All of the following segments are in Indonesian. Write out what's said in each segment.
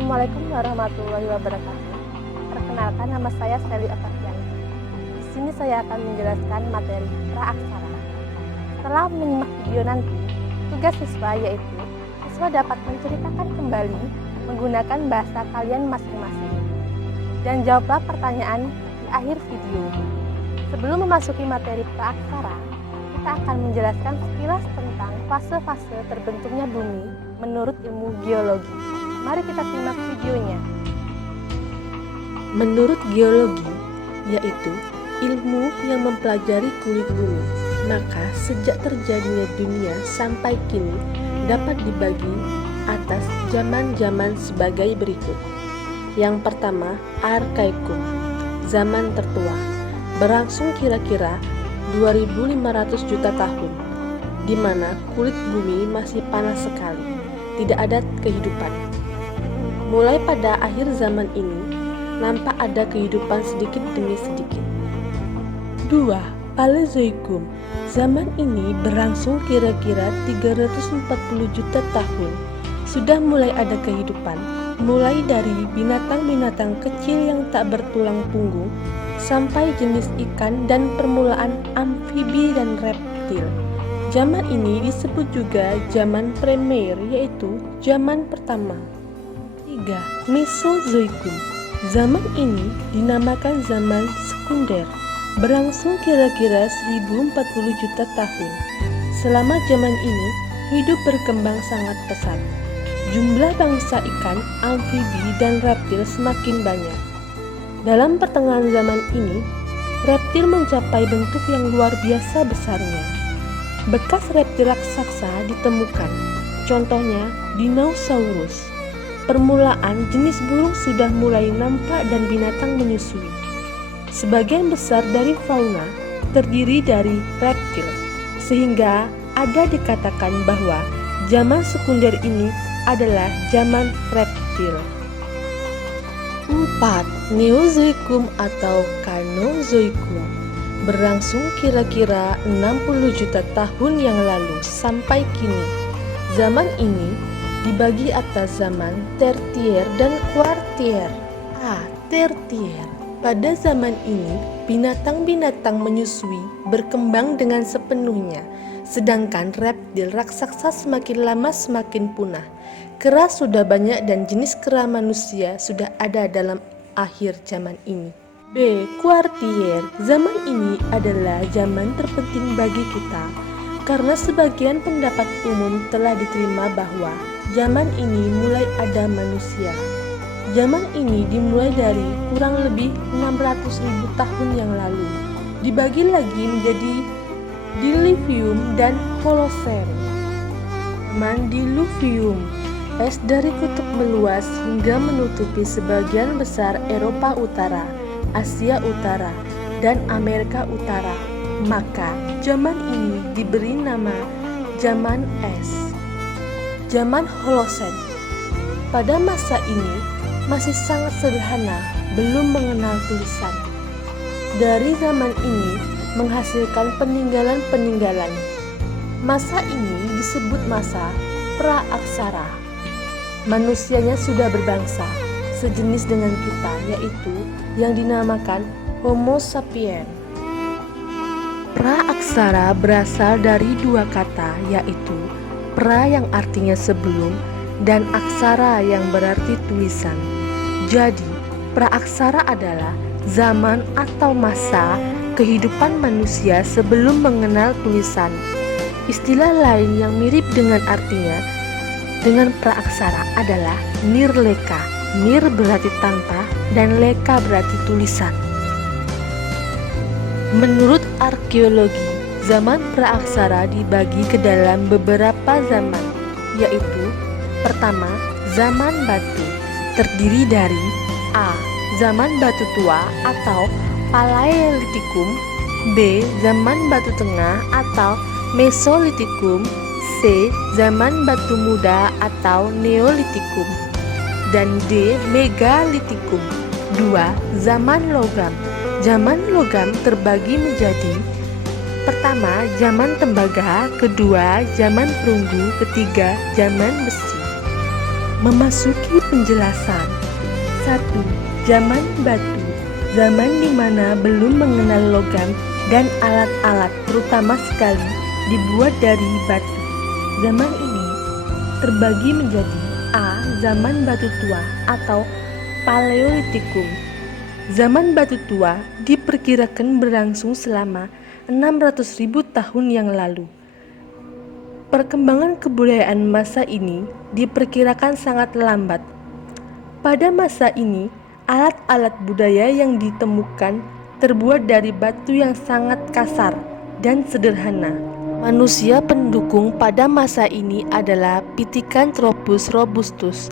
Assalamualaikum warahmatullahi wabarakatuh. Perkenalkan, nama saya Sally Okavianti. Di sini saya akan menjelaskan materi praaksara. Setelah menyimak video nanti, tugas siswa yaitu siswa dapat menceritakan kembali menggunakan bahasa kalian masing-masing. Dan jawablah pertanyaan di akhir video. Sebelum memasuki materi praaksara, kita akan menjelaskan sekilas tentang fase-fase terbentuknya bumi menurut ilmu geologi. Mari kita simak videonya. Menurut geologi, yaitu ilmu yang mempelajari kulit bumi, maka sejak terjadinya dunia sampai kini dapat dibagi atas zaman-zaman sebagai berikut. Yang pertama, Arkaikum, zaman tertua, berlangsung kira-kira 2500 juta tahun, di mana kulit bumi masih panas sekali, tidak ada kehidupan. Mulai pada akhir zaman ini, nampak ada kehidupan sedikit demi sedikit. 2. Paleozoikum. Zaman ini berlangsung kira-kira 340 juta tahun. Sudah mulai ada kehidupan, mulai dari binatang-binatang kecil yang tak bertulang punggung, sampai jenis ikan dan permulaan amfibi dan reptil. Zaman ini disebut juga zaman Premier, yaitu zaman pertama. 3. Mesozoikum. Zaman ini dinamakan zaman sekunder, berlangsung kira-kira 1040 juta tahun. Selama zaman ini, hidup berkembang sangat pesat. Jumlah bangsa ikan, amfibi, dan reptil semakin banyak. Dalam pertengahan zaman ini, reptil mencapai bentuk yang luar biasa besarnya. Bekas reptil raksasa ditemukan, contohnya dinosaurus. Permulaan jenis burung sudah mulai nampak dan binatang menyusui. Sebagian besar dari fauna terdiri dari reptil, sehingga ada dikatakan bahwa zaman sekunder ini adalah zaman reptil. 4. Neozoikum atau Kanozoikum, berlangsung kira-kira 60 juta tahun yang lalu sampai kini. Zaman ini dibagi atas zaman tertier dan kuartier. Tertier. Pada zaman ini, binatang-binatang menyusui berkembang dengan sepenuhnya, sedangkan reptil raksasa semakin lama semakin punah. Kera sudah banyak dan jenis kera manusia sudah ada dalam akhir zaman ini. B. Kuartier. Zaman ini adalah zaman terpenting bagi kita, karena sebagian pendapat umum telah diterima bahwa zaman ini mulai ada manusia. Zaman ini dimulai dari kurang lebih 600.000 tahun yang lalu. Dibagi lagi menjadi Diluvium dan Holocene. Zaman Diluvium, es dari kutub meluas hingga menutupi sebagian besar Eropa Utara, Asia Utara, dan Amerika Utara. Maka zaman ini diberi nama zaman es. Zaman Holocene. Pada masa ini masih sangat sederhana, belum mengenal tulisan. Dari zaman ini menghasilkan peninggalan-peninggalan. Masa ini disebut masa praaksara. Manusianya sudah berbangsa, sejenis dengan kita, yaitu yang dinamakan Homo sapiens. Praaksara berasal dari dua kata, yaitu pra yang artinya sebelum dan aksara yang berarti tulisan. Jadi, praaksara adalah zaman atau masa kehidupan manusia sebelum mengenal tulisan. Istilah lain yang mirip dengan artinya dengan praaksara adalah nirleka. Nir berarti tanpa dan leka berarti tulisan. Menurut arkeologi, zaman praaksara dibagi ke dalam beberapa zaman, yaitu pertama, zaman batu, terdiri dari A. Zaman batu tua atau Paleolitikum, B. Zaman batu tengah atau Mesolitikum, C. Zaman batu muda atau Neolitikum, dan D. Megalitikum. 2. Zaman logam. Zaman logam terbagi menjadi pertama, zaman tembaga, kedua, zaman perunggu, ketiga, zaman besi. Memasuki penjelasan. 1. Zaman batu. Zaman di mana belum mengenal logam dan alat-alat terutama sekali dibuat dari batu. Zaman ini terbagi menjadi A. Zaman batu tua atau Paleolitikum. Zaman batu tua diperkirakan berlangsung selama 600.000 tahun yang lalu. Perkembangan kebudayaan masa ini diperkirakan sangat lambat. Pada masa ini, alat-alat budaya yang ditemukan terbuat dari batu yang sangat kasar dan sederhana. Manusia pendukung pada masa ini adalah Pithecanthropus robustus.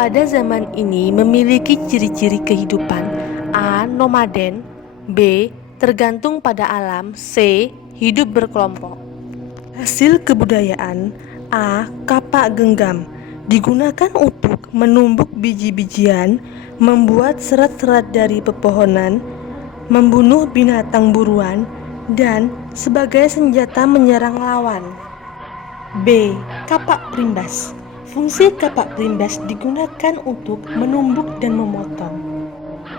Pada zaman ini memiliki ciri-ciri kehidupan A. Nomaden, B. Tergantung pada alam, C. Hidup berkelompok. Hasil kebudayaan A. Kapak genggam digunakan untuk menumbuk biji-bijian, membuat serat-serat dari pepohonan, membunuh binatang buruan, dan sebagai senjata menyerang lawan. B. Kapak perimbas. Fungsi kapak perimbas digunakan untuk menumbuk dan memotong.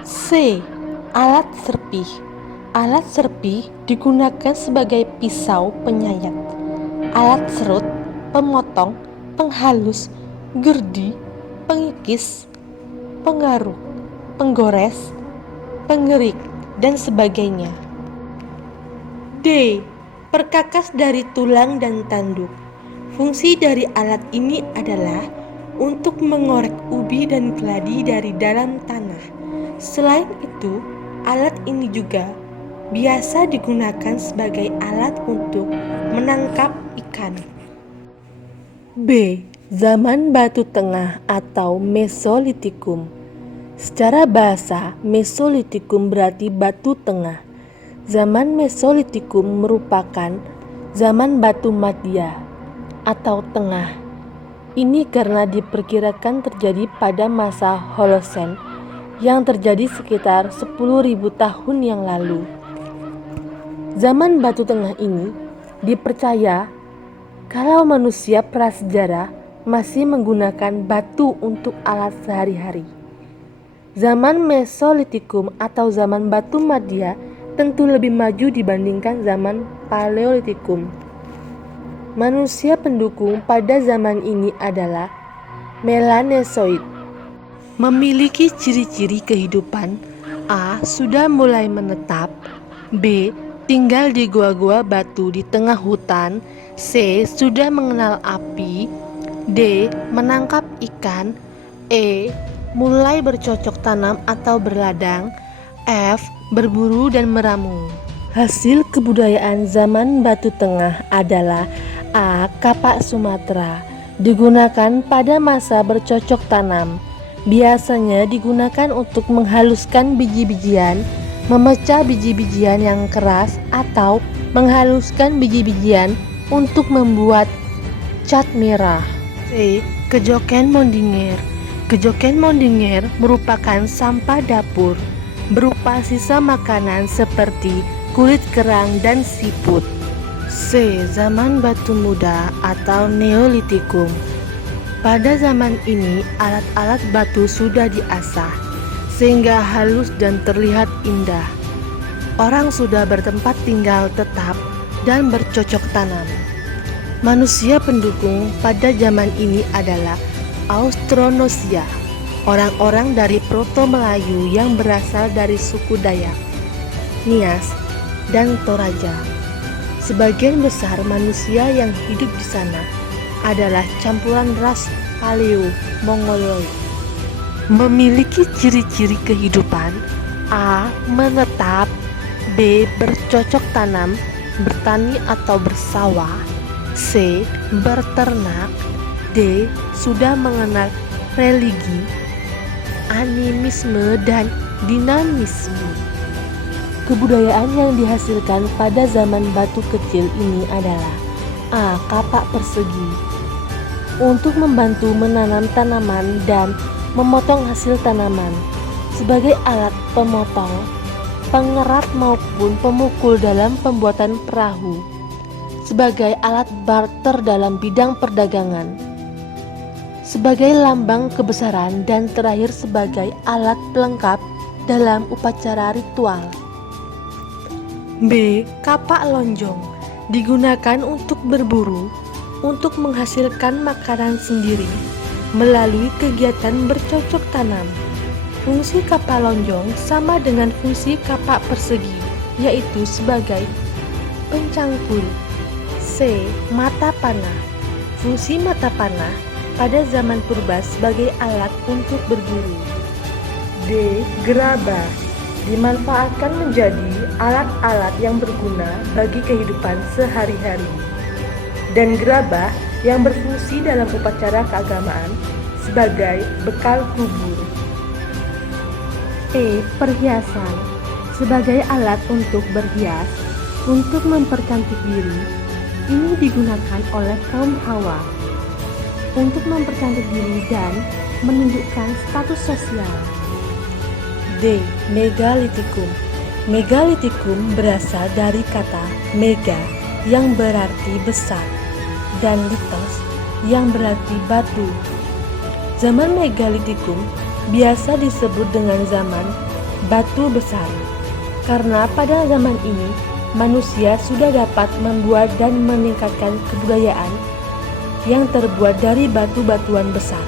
C. Alat serpih. Alat serpih digunakan sebagai pisau penyayat, alat serut, pemotong, penghalus, gerdi, pengikis, penggaruk, penggores, pengerik, dan sebagainya. D. Perkakas dari tulang dan tanduk. Fungsi dari alat ini adalah untuk mengorek ubi dan keladi dari dalam tanah. Selain itu, alat ini juga biasa digunakan sebagai alat untuk menangkap ikan. B. Zaman Batu Tengah atau Mesolitikum. Secara bahasa, Mesolitikum berarti batu tengah. Zaman Mesolitikum merupakan zaman batu madya atau tengah. Ini karena diperkirakan terjadi pada masa Holosen yang terjadi sekitar 10.000 tahun yang lalu. Zaman Batu Tengah ini dipercaya kalau manusia prasejarah masih menggunakan batu untuk alat sehari-hari. Zaman Mesolitikum atau zaman Batu Madya tentu lebih maju dibandingkan zaman Paleolitikum. Manusia pendukung pada zaman ini adalah Melanesoid. Memiliki ciri-ciri kehidupan A. Sudah mulai menetap, B. Tinggal di gua-gua batu di tengah hutan, C. Sudah mengenal api, D. Menangkap ikan, E. Mulai bercocok tanam atau berladang, F. Berburu dan meramu. Hasil kebudayaan zaman Batu Tengah adalah A. Kapak Sumatera, digunakan pada masa bercocok tanam. Biasanya digunakan untuk menghaluskan biji-bijian, memecah biji-bijian yang keras, atau menghaluskan biji-bijian untuk membuat cat merah. C. Kejoken Mondinger. Kejoken Mondinger merupakan sampah dapur berupa sisa makanan seperti kulit kerang dan siput. C. Zaman Batu Muda atau Neolitikum. Pada zaman ini alat-alat batu sudah diasah sehingga halus dan terlihat indah. Orang sudah bertempat tinggal tetap dan bercocok tanam. Manusia pendukung pada zaman ini adalah Austronesia, orang-orang dari Proto-Melayu yang berasal dari suku Dayak, Nias, dan Toraja. Sebagian besar manusia yang hidup di sana adalah campuran ras Paleo-Mongoloid. Memiliki ciri-ciri kehidupan A. Menetap, B. Bercocok tanam, bertani atau bersawah, C. Berternak, D. Sudah mengenal religi, animisme, dan dinamisme. Kebudayaan yang dihasilkan pada zaman batu kecil ini adalah A. Kapak persegi untuk membantu menanam tanaman dan memotong hasil tanaman sebagai alat pemotong, pengerat maupun pemukul dalam pembuatan perahu, sebagai alat barter dalam bidang perdagangan. sebagai lambang kebesaran dan terakhir sebagai alat pelengkap dalam upacara ritual. B. Kapak lonjong digunakan untuk berburu, untuk menghasilkan makanan sendiri melalui kegiatan bercocok tanam. Fungsi kapak lonjong sama dengan fungsi kapak persegi, yaitu sebagai pencangkul. C. Mata panah. Fungsi mata panah pada zaman purba sebagai alat untuk berburu. D. Gerabah dimanfaatkan menjadi alat-alat yang berguna bagi kehidupan sehari-hari. Dan gerabah yang berfungsi dalam upacara keagamaan sebagai bekal kubur. E. Perhiasan sebagai alat untuk berhias, untuk mempercantik diri. Ini digunakan oleh kaum Hawa untuk mempercantik diri dan menunjukkan status sosial. D. Megalitikum. Megalitikum berasal dari kata mega yang berarti besar dan litos yang berarti batu. Zaman megalitikum biasa disebut dengan zaman batu besar karena pada zaman ini manusia sudah dapat membuat dan meningkatkan kebudayaan yang terbuat dari batu-batuan besar.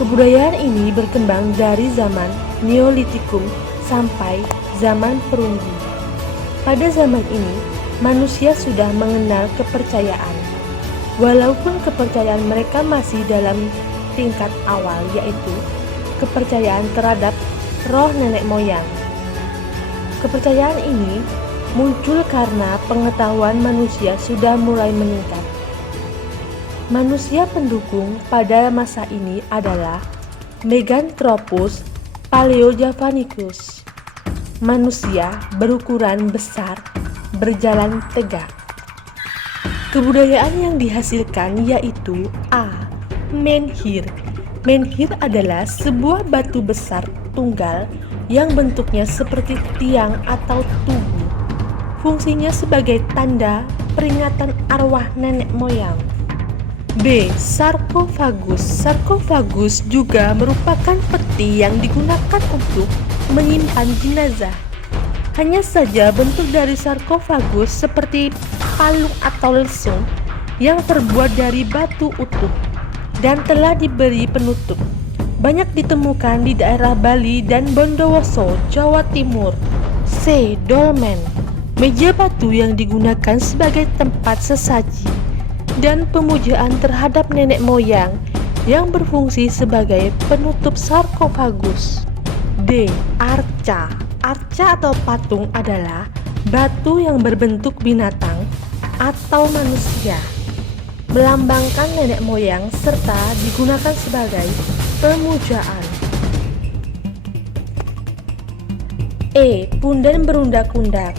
Kebudayaan ini berkembang dari zaman Neolitikum sampai zaman perunggu. Pada zaman ini, manusia sudah mengenal kepercayaan. Walaupun kepercayaan mereka masih dalam tingkat awal, yaitu kepercayaan terhadap roh nenek moyang. Kepercayaan ini muncul karena pengetahuan manusia sudah mulai meningkat. Manusia pendukung pada masa ini adalah Meganthropus paleojavanicus, manusia berukuran besar, berjalan tegak. Kebudayaan yang dihasilkan yaitu A. Menhir. Menhir adalah sebuah batu besar tunggal yang bentuknya seperti tiang atau tugu. Fungsinya sebagai tanda peringatan arwah nenek moyang. B. Sarkofagus. Sarkofagus juga merupakan peti yang digunakan untuk menyimpan jenazah. Hanya saja bentuk dari sarkofagus seperti palung atau lesung yang terbuat dari batu utuh dan telah diberi penutup. Banyak ditemukan di daerah Bali dan Bondowoso, Jawa Timur. C. Dolmen. Meja batu yang digunakan sebagai tempat sesaji dan pemujaan terhadap nenek moyang yang berfungsi sebagai penutup sarkofagus. D. Arca. Arca atau patung adalah batu yang berbentuk binatang atau manusia, melambangkan nenek moyang serta digunakan sebagai pemujaan. E. Punden berundak-undak.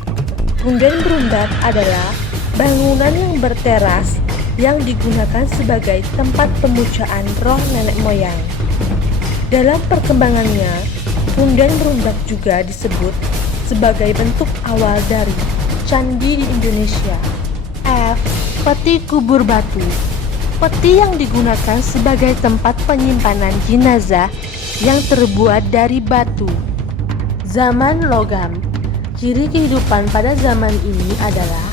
Punden berundak adalah bangunan yang berteras yang digunakan sebagai tempat pemujaan roh nenek moyang. Dalam perkembangannya, punden berundak juga disebut sebagai bentuk awal dari candi di Indonesia. F. Peti kubur batu. Peti yang digunakan sebagai tempat penyimpanan jenazah yang terbuat dari batu. Zaman logam. Ciri kehidupan pada zaman ini adalah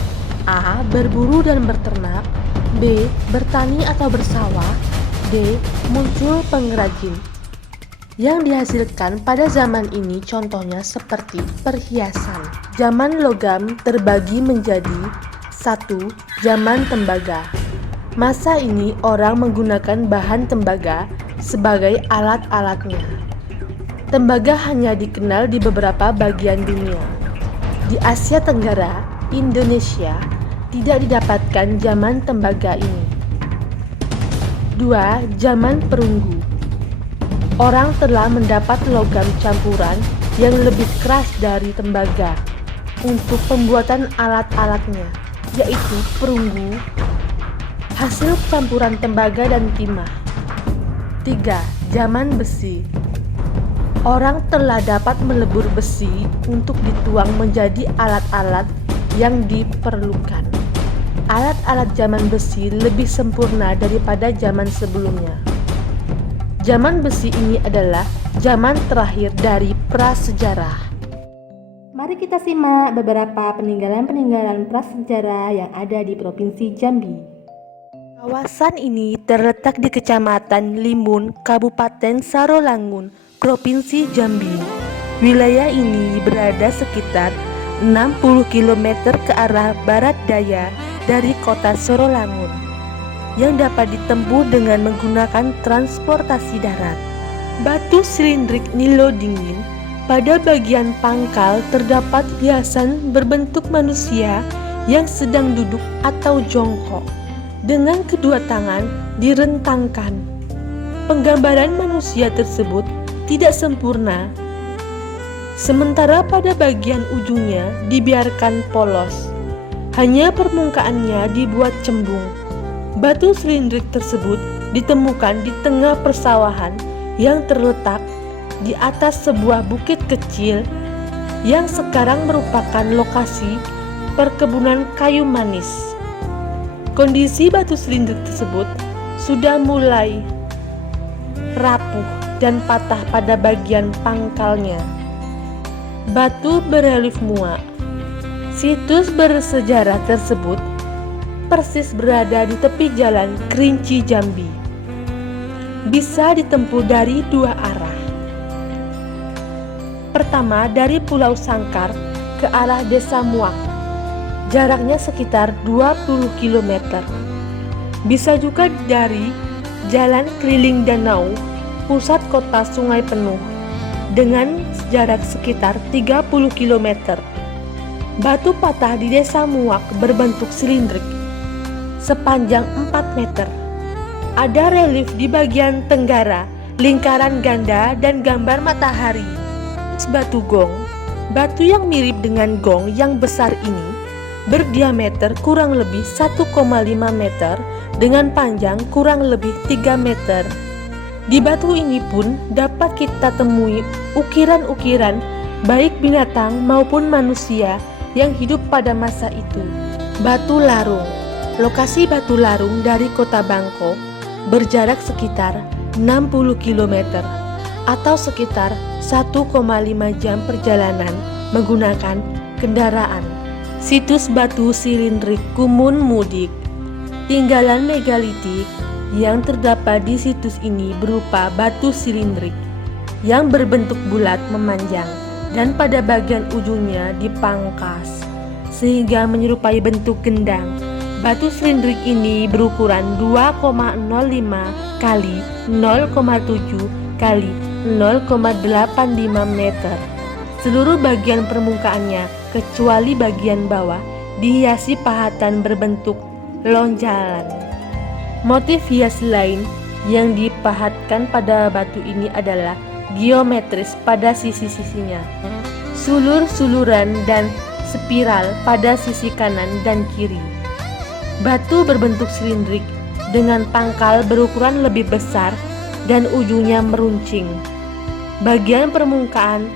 A. Berburu dan berternak. B. Bertani atau bersawah. D. Muncul pengrajin. Yang dihasilkan pada zaman ini contohnya seperti perhiasan. Zaman logam terbagi menjadi 1. Zaman tembaga. Masa ini orang menggunakan bahan tembaga sebagai alat-alatnya. Tembaga hanya dikenal di beberapa bagian dunia. Di Asia Tenggara, Indonesia tidak didapatkan zaman tembaga ini. 2. Zaman perunggu. Orang telah mendapat logam campuran yang lebih keras dari tembaga untuk pembuatan alat-alatnya, yaitu perunggu, hasil campuran tembaga dan timah. 3. Zaman besi. Orang telah dapat melebur besi untuk dituang menjadi alat-alat yang diperlukan. Alat alat zaman besi lebih sempurna daripada zaman sebelumnya. Zaman besi ini adalah zaman terakhir dari prasejarah. Mari kita simak beberapa peninggalan-peninggalan prasejarah yang ada di Provinsi Jambi. Kawasan ini terletak di Kecamatan Limun, Kabupaten Sarolangun, Provinsi Jambi. Wilayah ini berada sekitar 60 km ke arah barat daya dari kota Sarolangun, yang dapat ditempuh dengan menggunakan transportasi darat. Batu silindrik Nilo dingin. Pada bagian pangkal terdapat hiasan berbentuk manusia yang sedang duduk atau jongkok dengan kedua tangan direntangkan. Penggambaran manusia tersebut tidak sempurna, sementara pada bagian ujungnya dibiarkan polos. Hanya permukaannya dibuat cembung. Batu silindrik tersebut ditemukan di tengah persawahan yang terletak di atas sebuah bukit kecil yang sekarang merupakan lokasi perkebunan kayu manis. Kondisi batu silindrik tersebut sudah mulai rapuh dan patah pada bagian pangkalnya. Batu berelief muak. Situs bersejarah tersebut persis berada di tepi jalan Kerinci Jambi. Bisa ditempuh dari dua arah. Pertama, dari Pulau Sangkar ke arah Desa Muak. Jaraknya sekitar 20 km. Bisa juga dari Jalan Keliling Danau, pusat kota Sungai Penuh, dengan jarak sekitar 30 km. Batu patah di Desa Muak berbentuk silindrik sepanjang 4 meter. Ada relief di bagian tenggara, lingkaran ganda dan gambar matahari. Batu gong. Batu yang mirip dengan gong yang besar ini berdiameter kurang lebih 1,5 meter dengan panjang kurang lebih 3 meter. Di batu ini pun dapat kita temui ukiran-ukiran baik binatang maupun manusia yang hidup pada masa itu. Batu Larung. Lokasi Batu Larung dari kota Bangko berjarak sekitar 60 km atau sekitar 1,5 jam perjalanan menggunakan kendaraan. Situs batu silindrik Kumun Mudik. Tinggalan megalitik yang terdapat di situs ini berupa batu silindrik yang berbentuk bulat memanjang dan pada bagian ujungnya dipangkas sehingga menyerupai bentuk gendang. Batu silindrik ini berukuran 2,05 kali 0,7 kali 0,85 meter. Seluruh bagian permukaannya kecuali bagian bawah dihiasi pahatan berbentuk lonjalan. Motif hias lain yang dipahatkan pada batu ini adalah geometris pada sisi-sisinya, sulur-suluran dan spiral pada sisi kanan dan kiri. Batu berbentuk silindrik dengan pangkal berukuran lebih besar dan ujungnya meruncing. Bagian permukaan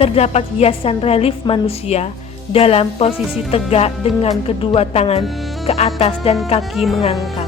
terdapat hiasan relief manusia dalam posisi tegak dengan kedua tangan ke atas dan kaki mengangkat.